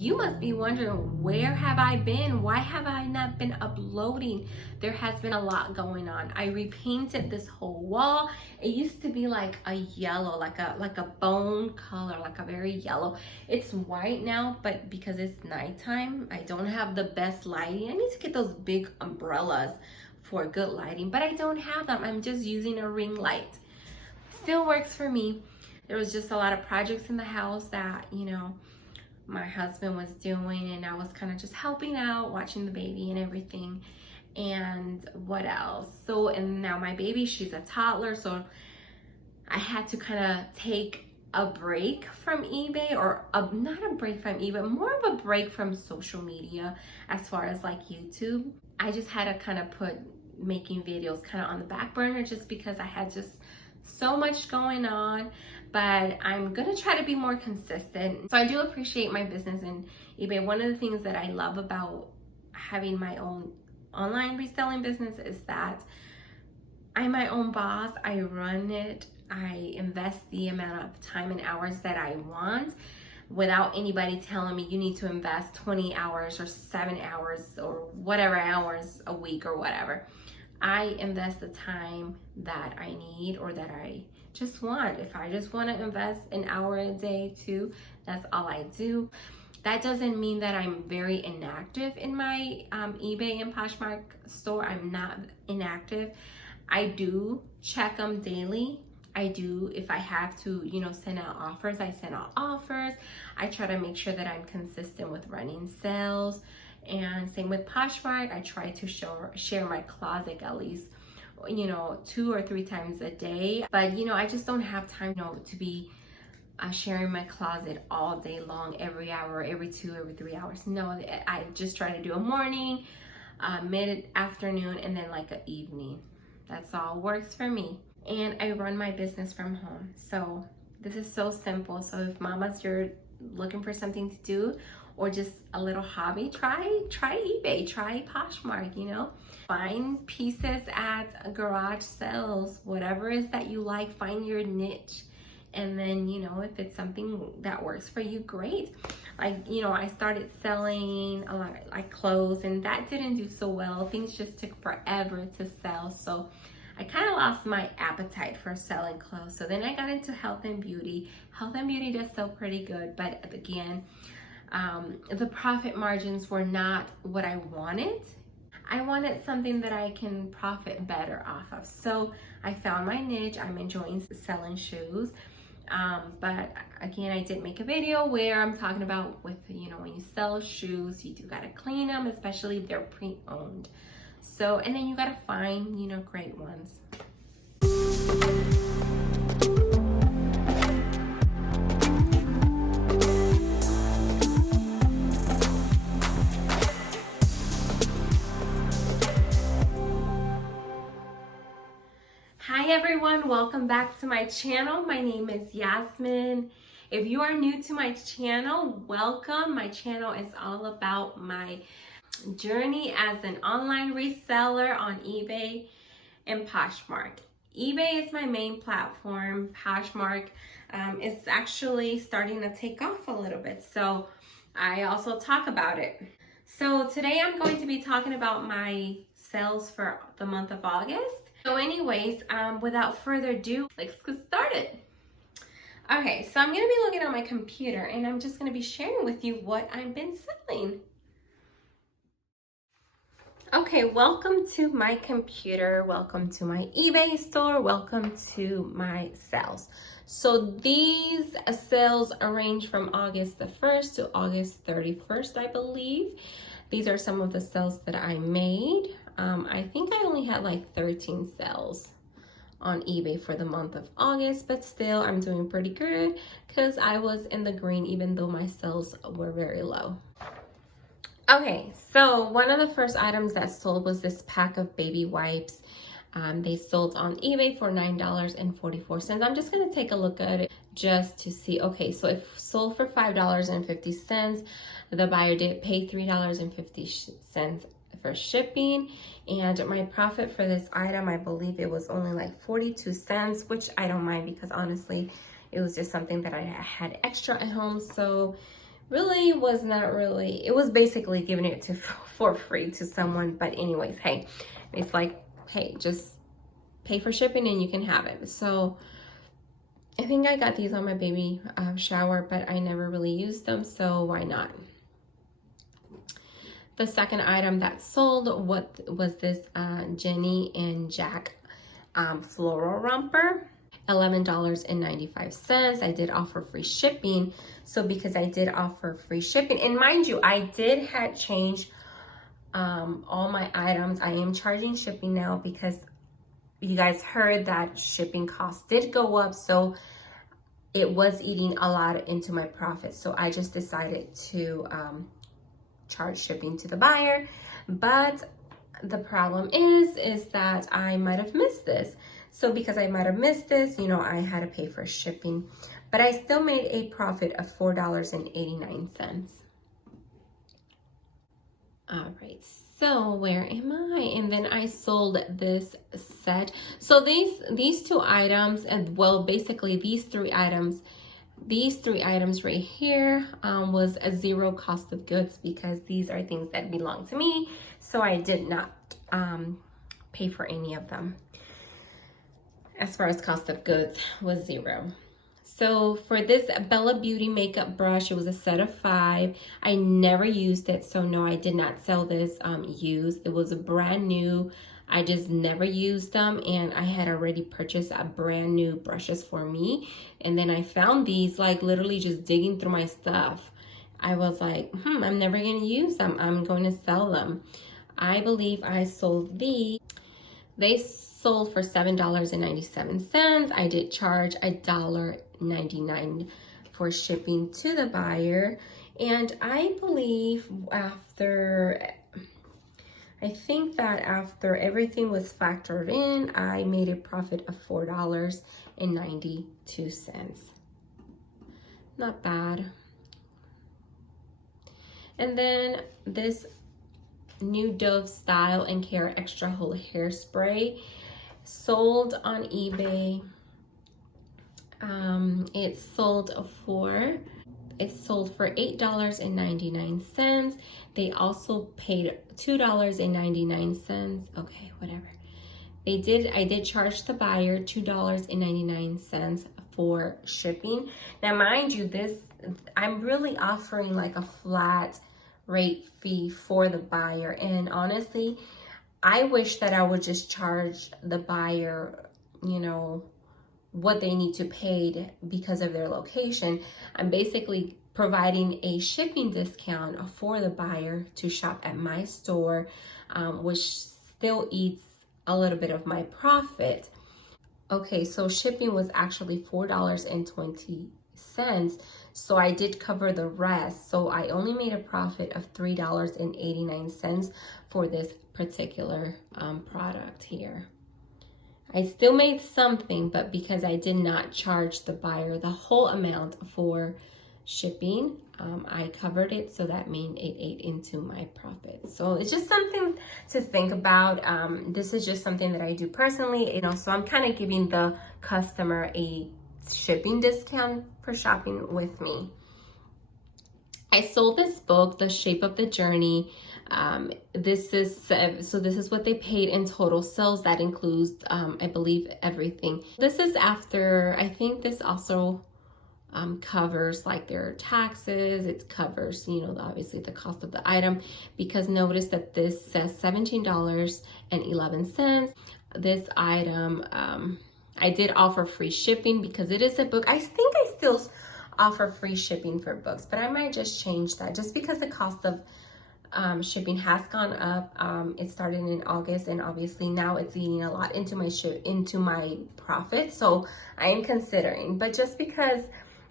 You must be wondering, where have I been? Why have I not been uploading? There has been a lot going on. I repainted this whole wall. It used to be like a yellow, like a bone color, like a very yellow. It's white now, but because it's nighttime, I don't have the best lighting. I need to get those big umbrellas for good lighting, but I don't have them. I'm just using a ring light. Still works for me. There was just a lot of projects in the house that, my husband was doing, and I was kind of just helping out, watching the baby and everything. And what else? So, and now my baby, she's a toddler, so I had to kind of take a break from eBay, or not a break from eBay, more of a break from social media as far as like YouTube. I just had to kind of put making videos kind of on the back burner just because I had just so much going on, but I'm gonna try to be more consistent. So I do appreciate my business in eBay. One of the things that I love about having my own online reselling business is that I'm my own boss. I run it. I invest the amount of time and hours that I want without anybody telling me you need to invest 20 hours or 7 hours or whatever hours a week or whatever. I invest the time that I need or that I just want. If I just want to invest an hour a day too, that's all I do. That doesn't mean that I'm very inactive in my eBay and Poshmark store. I'm not inactive. I do check them daily. I do, if I have to, send out offers, I send out offers. I try to make sure that I'm consistent with running sales. And same with Poshmark, I try to share my closet at least, 2 or 3 times a day. But, I just don't have time, to be sharing my closet all day long, every hour, every 2, every 3 hours. No, I just try to do a morning, mid-afternoon, and then like an evening. That's all works for me. And I run my business from home. So this is so simple. So if mamas, you're looking for something to do, or just a little hobby, try eBay, try Poshmark, Find pieces at garage sales, whatever it is that you like, find your niche. And then, if it's something that works for you, great. Like, I started selling a lot like clothes, and that didn't do so well. Things just took forever to sell. So I kind of lost my appetite for selling clothes. So then I got into health and beauty. Health and beauty does sell pretty good, but again, the profit margins were not what I wanted. I wanted something that I can profit better off of. So I found my niche. I'm enjoying selling shoes. But again, I did make a video where I'm talking about when you sell shoes, you do gotta clean them, especially if they're pre-owned. So, and then you gotta find, great ones. Hi everyone, welcome back to my channel. My name is Yasmin. If you are new to my channel, welcome. My channel is all about my journey as an online reseller on eBay and Poshmark. eBay is my main platform. Poshmark is actually starting to take off a little bit, so I also talk about it. So today I'm going to be talking about my sales for the month of August. So anyways, without further ado, let's get started. Okay, so I'm going to be looking at my computer, and I'm just going to be sharing with you what I've been selling. Okay, welcome to my computer, welcome to my eBay store, welcome to my sales. So these sales range from August the 1st to August 31st, I believe. These are some of the sales that I made. I think I only had like 13 sales on eBay for the month of August, but still I'm doing pretty good because I was in the green even though my sales were very low. Okay, so one of the first items that sold was this pack of baby wipes. They sold on eBay for $9.44. I'm just gonna take a look at it just to see. Okay, so it sold for $5.50. The buyer did pay $3.50 for shipping, and my profit for this item, I believe it was only like 42 cents, which I don't mind because honestly, it was just something that I had extra at home. So really was not really, it was basically giving it to for free to someone. But anyways, hey, it's like, hey, just pay for shipping and you can have it. So I think I got these on my baby shower, but I never really used them, so why not? The second item that sold was this Jenny and Jack floral romper. $11.95. I did offer free shipping. So because I did offer free shipping, and mind you, I did had changed all my items. I am charging shipping now because you guys heard that shipping costs did go up. So it was eating a lot into my profit. So I just decided to charge shipping to the buyer. But the problem is that I might have missed this. So because I might have missed this, you know, I had to pay for shipping, but I still made a profit of $4.89. All right, so where am I? And then I sold this set. So these two items, and well, basically these three items right here was a zero cost of goods because these are things that belong to me. So I did not pay for any of them. As far as cost of goods was zero. So for this Bella Beauty makeup brush, it was a set of 5. I never used it, so no, I did not sell this used. It was a brand new. I just never used them, and I had already purchased a brand new brushes for me. And then I found these, like literally just digging through my stuff. I was like, I'm never gonna use them. I'm going to sell them. I believe I sold these. They sold for $7.97. I did charge $1.99 for shipping to the buyer. And I believe I think that after everything was factored in, I made a profit of $4.92. Not bad. And then this new Dove Style and Care Extra Hold Hairspray sold on eBay. It sold for $8.99. They also paid $2.99. Okay, whatever. I did charge the buyer $2.99 for shipping. Now, mind you, I'm really offering like a flat rate fee for the buyer, and honestly, I wish that I would just charge the buyer, you know, what they need to pay because of their location. I'm basically providing a shipping discount for the buyer to shop at my store, which still eats a little bit of my profit. Okay, so shipping was actually $4.20. So I did cover the rest. So I only made a profit of $3.89 for this particular product here. I still made something, but because I did not charge the buyer the whole amount for shipping, I covered it, so that means it ate into my profit. So it's just something to think about. This is just something that I do personally, you know, so I'm kind of giving the customer a shipping discount for shopping with me. I sold this book, The Shape of the Journey. This is what they paid in total sales. That includes, I believe, everything. This is after, I think this also covers like their taxes. It covers, you know, obviously the cost of the item, because notice that this says $17.11. This item, I did offer free shipping because it is a book. I think I still offer free shipping for books, but I might just change that just because the cost of shipping has gone up. It started in August, and obviously now it's eating a lot into my profit. So I am considering, but just because,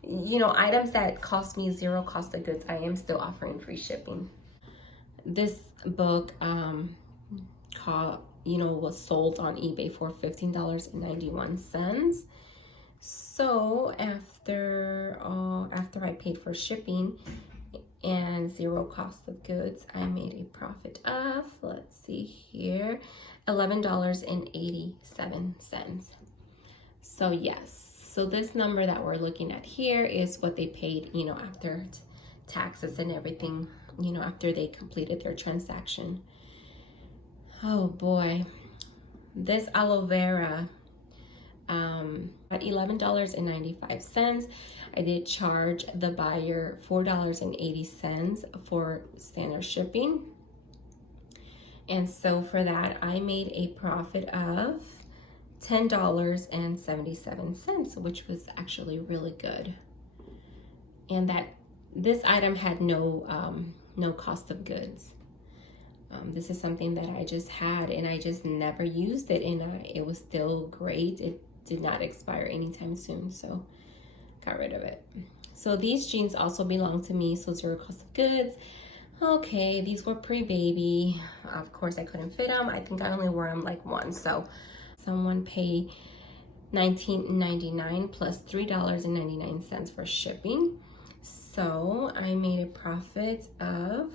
you know, items that cost me zero cost of goods, I am still offering free shipping. This book was sold on eBay for $15.91. So after I paid for shipping and zero cost of goods, I made a profit of, let's see here, $11.87. So yes, so this number that we're looking at here is what they paid, you know, after taxes and everything, you know, after they completed their transaction. Oh boy, this aloe vera, at $11.95. I did charge the buyer $4.80 for standard shipping. And so for that, I made a profit of $10.77, which was actually really good. And that this item had no cost of goods. This is something that I just had and I just never used it, and it was still great. It did not expire anytime soon, so got rid of it. So these jeans also belong to me, so zero cost of goods. Okay, these were pre-baby. Of course, I couldn't fit them. I think I only wore them like once. So someone paid $19.99 plus $3.99 for shipping. So I made a profit of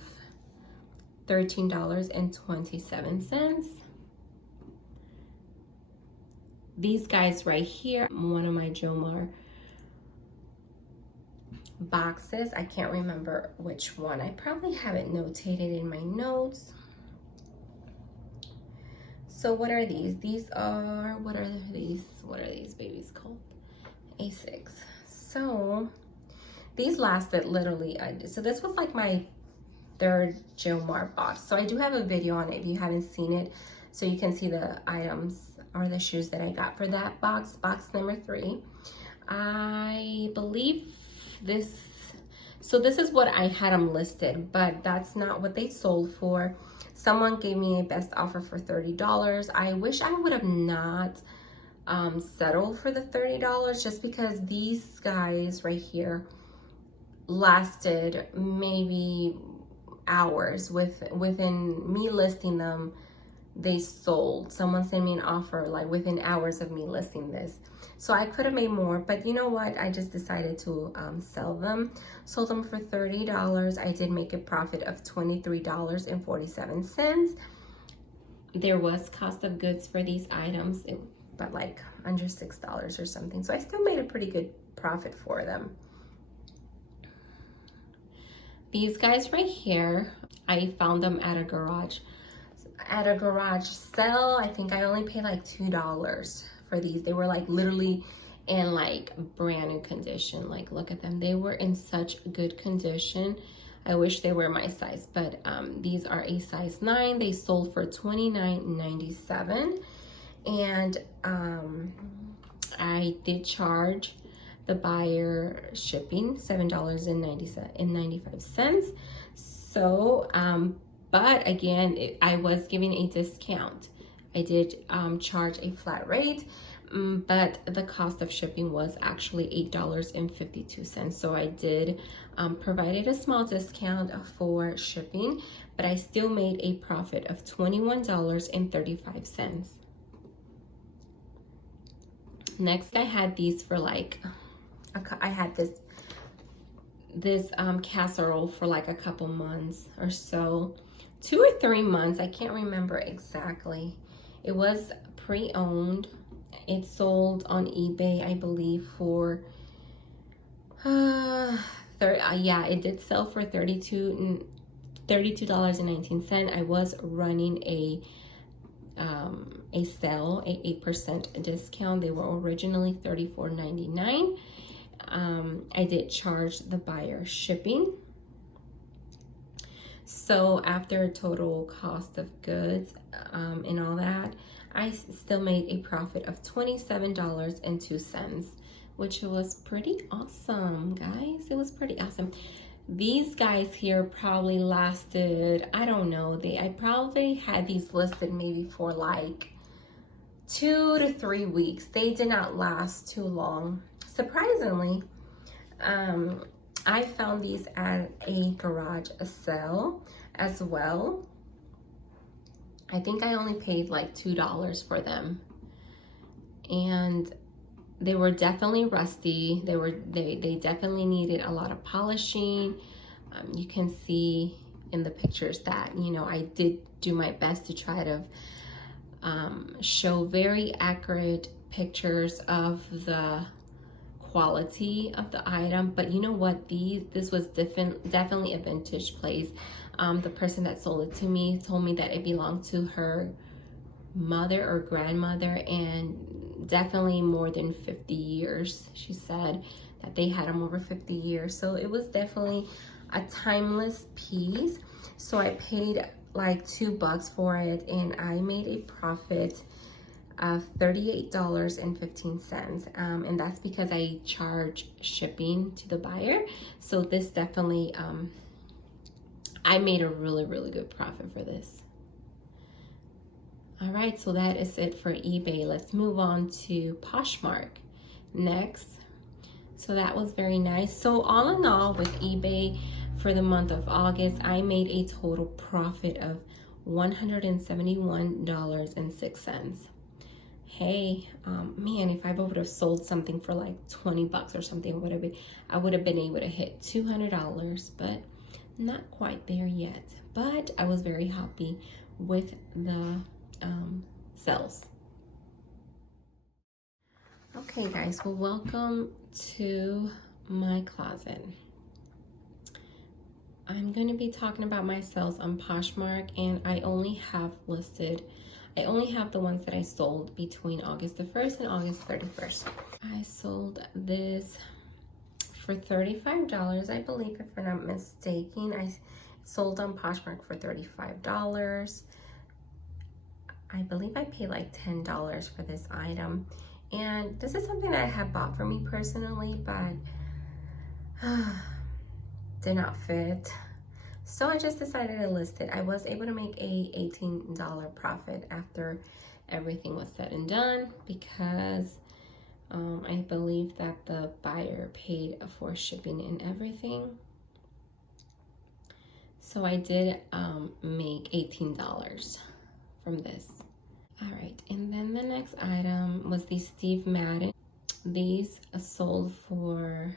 $13.27. These guys right here, one of my Jomar boxes. I can't remember which one. I probably have it notated in my notes. So what are these? These are, what are these babies called? A6. So these lasted literally, so this was like my third Jomar box. So I do have a video on it if you haven't seen it, so you can see the items or the shoes that I got for that box number 3. I believe this, so this is what I had them listed, but that's not what they sold for. Someone gave me a best offer for $30. I wish I would have not settled for the $30, just because these guys right here lasted maybe hours. Within me listing them, they sold. Someone sent me an offer like within hours of me listing this. So I could have made more, but you know what? I just decided to sell them. Sold them for $30. I did make a profit of $23.47. There was cost of goods for these items, but like under $6 or something. So I still made a pretty good profit for them. These guys right here, I found them at a garage sale. I think I only paid like $2 for these. They were like literally in like brand new condition. Like, look at them. They were in such good condition. I wish they were my size, but these are a size 9. They sold for $29.97, and I did charge the buyer shipping $7.95. So but again, I was giving a discount. I did charge a flat rate, but the cost of shipping was actually $8.52. So I did provided a small discount for shipping, but I still made a profit of $21.35. Next, I had these for like, I had this casserole for like a couple months or so. 2 or 3 months, I can't remember exactly. It was pre-owned. It sold on eBay, I believe, for yeah, it did sell for $32.19. I was running a sale, a 8% discount. They were originally $34.99. I did charge the buyer shipping. So after total cost of goods and all that, I still made a profit of $27.02, which was pretty awesome, guys. It was pretty awesome. These guys here probably lasted, I don't know, I probably had these listed maybe for like 2 to 3 weeks. They did not last too long. Surprisingly, I found these at a garage sale as well. I think I only paid like $2 for them, and they were definitely rusty. They definitely needed a lot of polishing. You can see in the pictures that, you know, I did do my best to try to show very accurate pictures of the quality of the item, but you know what, this was definitely a vintage place. The person that sold it to me told me that it belonged to her mother or grandmother, and definitely more than 50 years. She said that they had them over 50 years, so it was definitely a timeless piece. So I paid like $2 for it, and I made a profit of $38.15, and that's because I charge shipping to the buyer. So this definitely, I made a really good profit for this. All right, so that is it for eBay. Let's move on to Poshmark next. So that was very nice. So all in all, with eBay for the month of August, I made a total profit of $171.06. Hey, man, if I would have sold something for like 20 bucks or something, I would have been able to hit $200, but not quite there yet. But I was very happy with the sales. Okay guys, well, welcome to my closet. I'm going to be talking about my sales on Poshmark, and I only have the ones that I sold between August the 1st and August 31st. I sold this for $35, I believe, if I'm not mistaken. I sold on Poshmark for $35. I believe I paid like $10 for this item. And this is something that I have bought for me personally, but did not fit. So I just decided to list it. I was able to make a $18 profit after everything was said and done, because I believe that the buyer paid for shipping and everything. So I did make $18 from this. All right, and then the next item was the Steve Madden. These sold for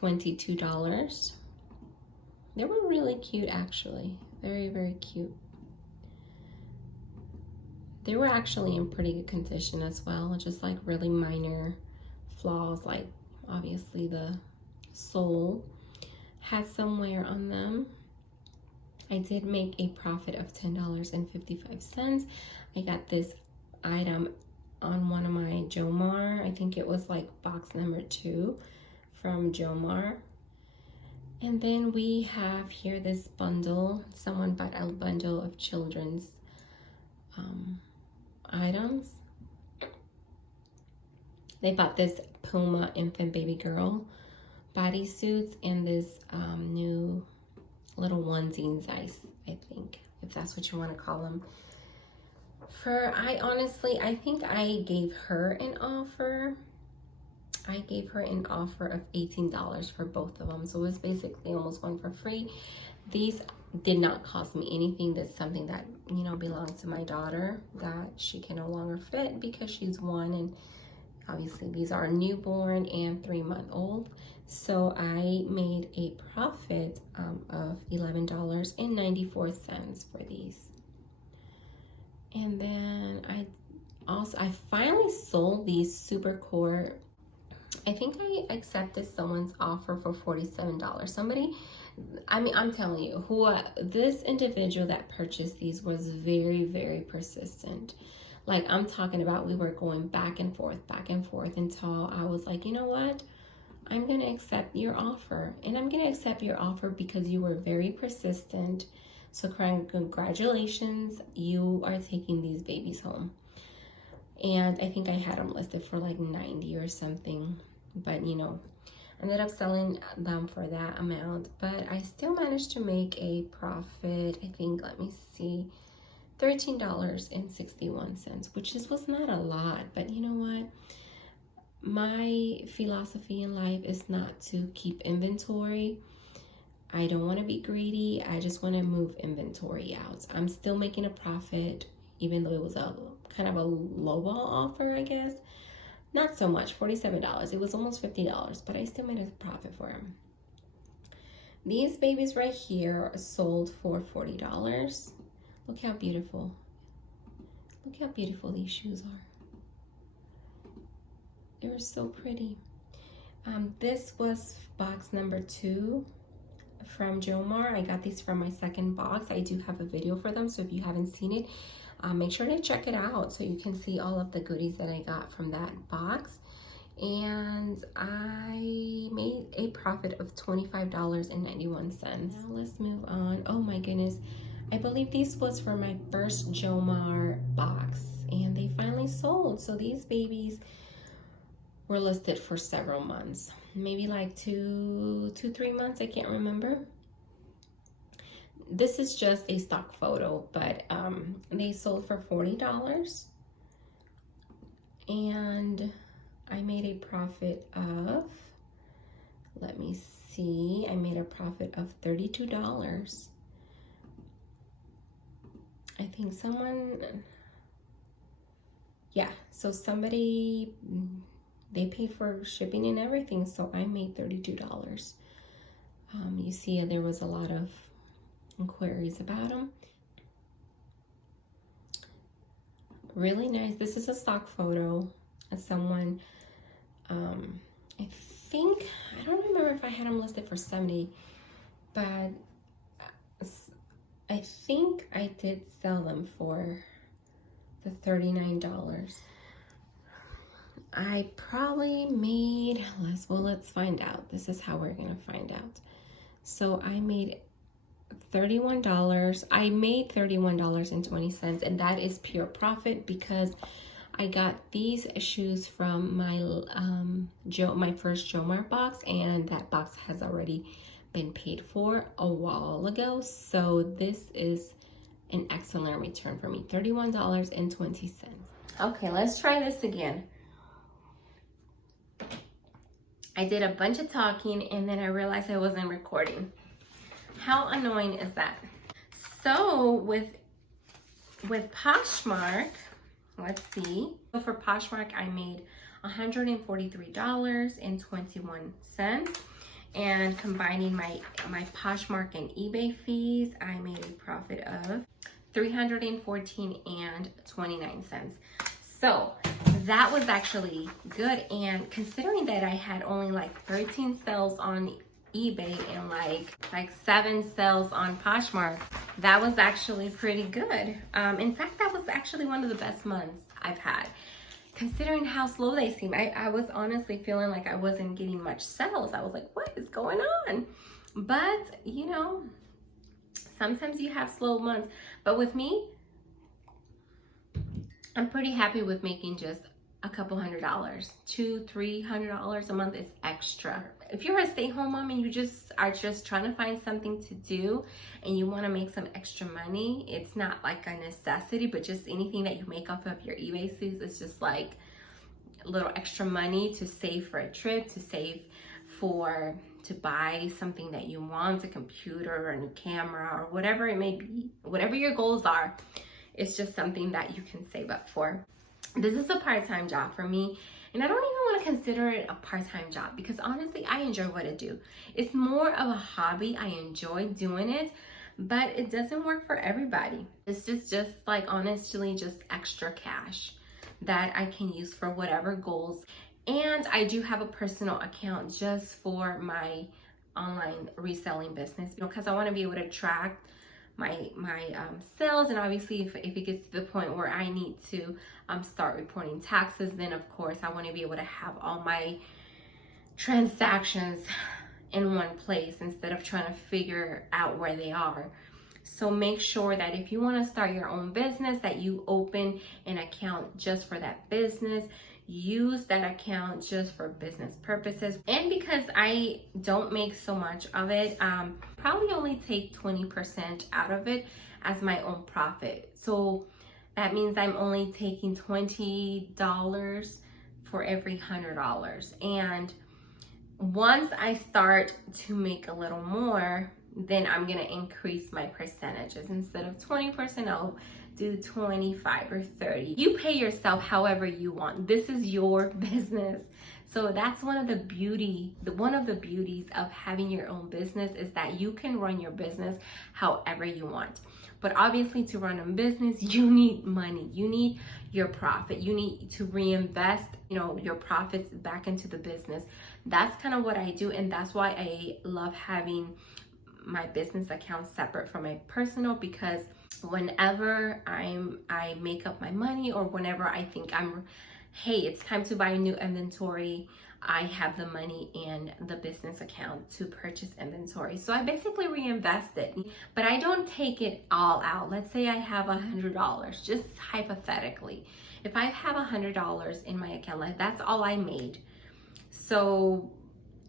$22. They were really cute, actually. Very cute. They were actually in pretty good condition as well, just like really minor flaws, like obviously the sole had some wear on them. I did make a profit of $10.55. I got this item on one of my Jomar. I think it was like box number 2 from Jomar. And then we have here this bundle. Someone bought a bundle of children's items. They bought this Puma infant baby girl bodysuits and this new little onesies, I think, if that's what you want to call them. I think I gave her an offer. I gave her an offer of $18 for both of them. So it was basically almost one for free. These did not cost me anything. That's something that, you know, belongs to my daughter that she can no longer fit because she's 1, and obviously these are newborn and 3-month-old. So I made a profit of $11.94 for these. And then I finally sold these Super Core. I think I accepted someone's offer for $47. I'm telling you, this individual that purchased these was very persistent. Like, I'm talking about, we were going back and forth until I was like, you know what? I'm going to accept your offer. And I'm going to accept your offer because you were very persistent. So congratulations, you are taking these babies home. And I think I had them listed for like $90 or something. But, you know, ended up selling them for that amount. But I still managed to make a profit, I think, let me see, $13.61, which was not a lot. But you know what? My philosophy in life is not to keep inventory. I don't want to be greedy. I just want to move inventory out. I'm still making a profit, even though it was a kind of a lowball offer, I guess. Not so much, $47. It was almost $50, but I still made a profit for them. These babies right here sold for $40. Look how beautiful. Look how beautiful these shoes are. They were so pretty. This was box number 2 from Jomar. I got these from my second box. I do have a video for them, so if you haven't seen it, make sure to check it out so you can see all of the goodies that I got from that box. And I made a profit of $25.91. Now let's move on. Oh my goodness, I believe this was for my first Jomar box, and they finally sold. So these babies were listed for several months, maybe like 3 months, I can't remember. This is just a stock photo, but they sold for $40, and I made a profit of, let me see, I made a profit of $32. I think someone, yeah, so somebody, they paid for shipping and everything, so I made $32. You see, there was a lot of inquiries about them. Really nice. This is a stock photo of someone. I think, I don't remember if I had them listed for 70, but I think I did sell them for the $39. I probably made, let's find out. This is how we're gonna find out. So I made $31. I made $31.20, and that is pure profit because I got these shoes from my first Jomar box, and that box has already been paid for a while ago. So this is an excellent return for me. $31.20. Okay, let's try this again. I did a bunch of talking and then I realized I wasn't recording. How annoying is that? So with Poshmark, let's see. So for Poshmark, I made $143.21. And combining my Poshmark and eBay fees, I made a profit of $314.29. So that was actually good. And considering that I had only like 13 sales on eBay and like 7 sales on Poshmark, that was actually pretty good. In fact, that was actually one of the best months I've had. Considering how slow they seem, I was honestly feeling like I wasn't getting much sales. I was like, what is going on? But, you know, sometimes you have slow months. But with me, I'm pretty happy with making just a couple $100, $200-300 a month is extra. If you're a stay-at-home mom and you are just trying to find something to do and you want to make some extra money, it's not like a necessity, but just anything that you make off of your eBay fees, it's just like a little extra money to save for a trip, to save to buy something that you want, a computer or a new camera or whatever it may be, whatever your goals are. It's just something that you can save up for. This is a part-time job for me, and I don't even want to consider it a part-time job because honestly, I enjoy what I do. It's more of a hobby. I enjoy doing it, but it doesn't work for everybody. It's just like honestly just extra cash that I can use for whatever goals. And I do have a personal account just for my online reselling business, because I want to be able to track my sales. And obviously if it gets to the point where I need to start reporting taxes, then of course I want to be able to have all my transactions in one place instead of trying to figure out where they are. So make sure that if you want to start your own business, that you open an account just for that business. Use that account just for business purposes. And because I don't make so much of it, probably only take 20% out of it as my own profit. So that means I'm only taking $20 for every $100. And once I start to make a little more, then I'm gonna increase my percentages. Instead of 20%, I'll do 25 or 30. You pay yourself however you want. This is your business. So that's one of the beauties of having your own business, is that you can run your business however you want. But obviously, to run a business, you need money. You need your profit. You need to reinvest, your profits back into the business. That's kind of what I do, and that's why I love having my business account separate from my personal, because whenever I make up my money, or whenever I think hey, it's time to buy new inventory, I have the money in the business account to purchase inventory. So I basically reinvest it, but I don't take it all out. Let's say I have $100, just hypothetically. If I have $100 in my account, like that's all I made. So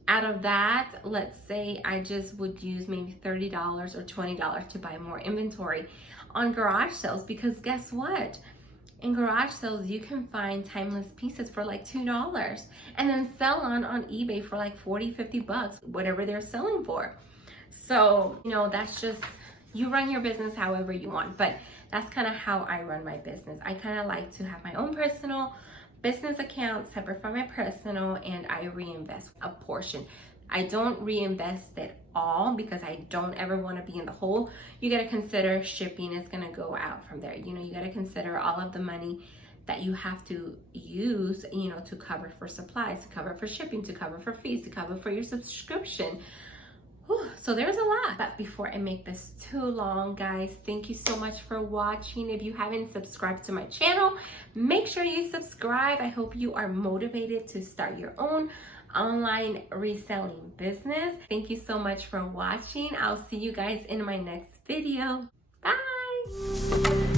out of that, let's say I just would use maybe $30 or $20 to buy more inventory on garage sales, because guess what? In garage sales, you can find timeless pieces for like $2 and then sell on eBay for like 40, 50 bucks, whatever they're selling for. So, that's just, you run your business however you want, but that's kind of how I run my business. I kind of like to have my own personal business account separate from my personal, and I reinvest a portion. I don't reinvest it all, because I don't ever want to be in the hole. You got to consider shipping is going to go out from there. You got to consider all of the money that you have to use, to cover for supplies, to cover for shipping, to cover for fees, to cover for your subscription. Whew, so there's a lot. But before I make this too long, guys, thank you so much for watching. If you haven't subscribed to my channel, make sure you subscribe. I hope you are motivated to start your own online reselling business. Thank you so much for watching. I'll see you guys in my next video. Bye.